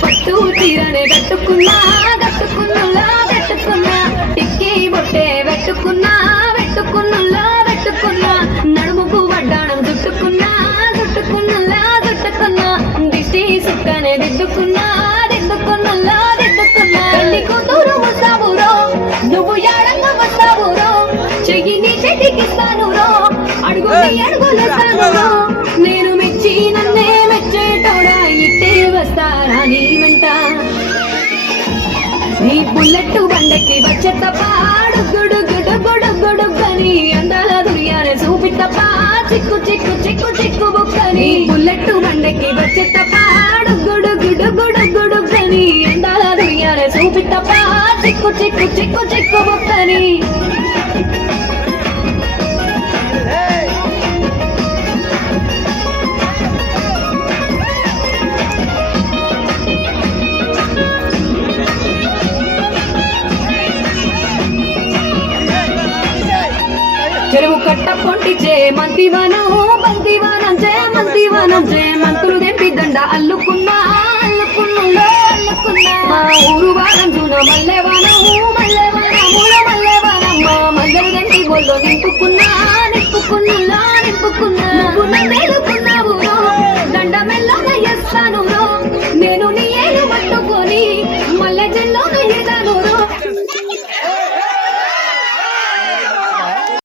పట్టు చీరనే కట్టుకున్నా కట్టుకున్నులా కట్టుకున్నా టిక్కీ బొట్టే పెట్టుకున్నా పెట్టుకున్నులా పెట్టుకున్నా నడుముకు వడ్డాణం చుట్టుకున్నా చుట్టుకున్నులా చుట్టుకున్నా దిష్టి సుక్కనే దిద్దుకున్నా దిద్దుకున్నులా దిద్దుకున్నా పెళ్లి కూతురు వస్తావురో నువ్వు యాడంగా వస్తావురో చెయ్యి నీ చేతికిస్తాను రో అడుగుని అడుగులేస్తాను నేను మెచ్చి నన్నే మెచ్చేటోడా ఇట్టే వస్తారా నీ వెంట నీ బుల్లెట్ బండకి వచ్చే తప్ప గుడు గుడు గుడు గుడు గని అందాల దుర్యానే చూపి తప్ప చిక్కు చిక్కు చిక్కు చిక్కు బుక్కని బుల్లెట్ బండకి వచ్చే తప్ప గుడు గుడు గుడు గుడు గని అందాల దుర్యానే చూపి తప్ప చిక్కు చిక్కు చిక్కు చిక్కు బుక్కని చెరువు కట్ట పొంటి చే మంతివనం మంతివనం చే మంతివనం చే మంత్రులు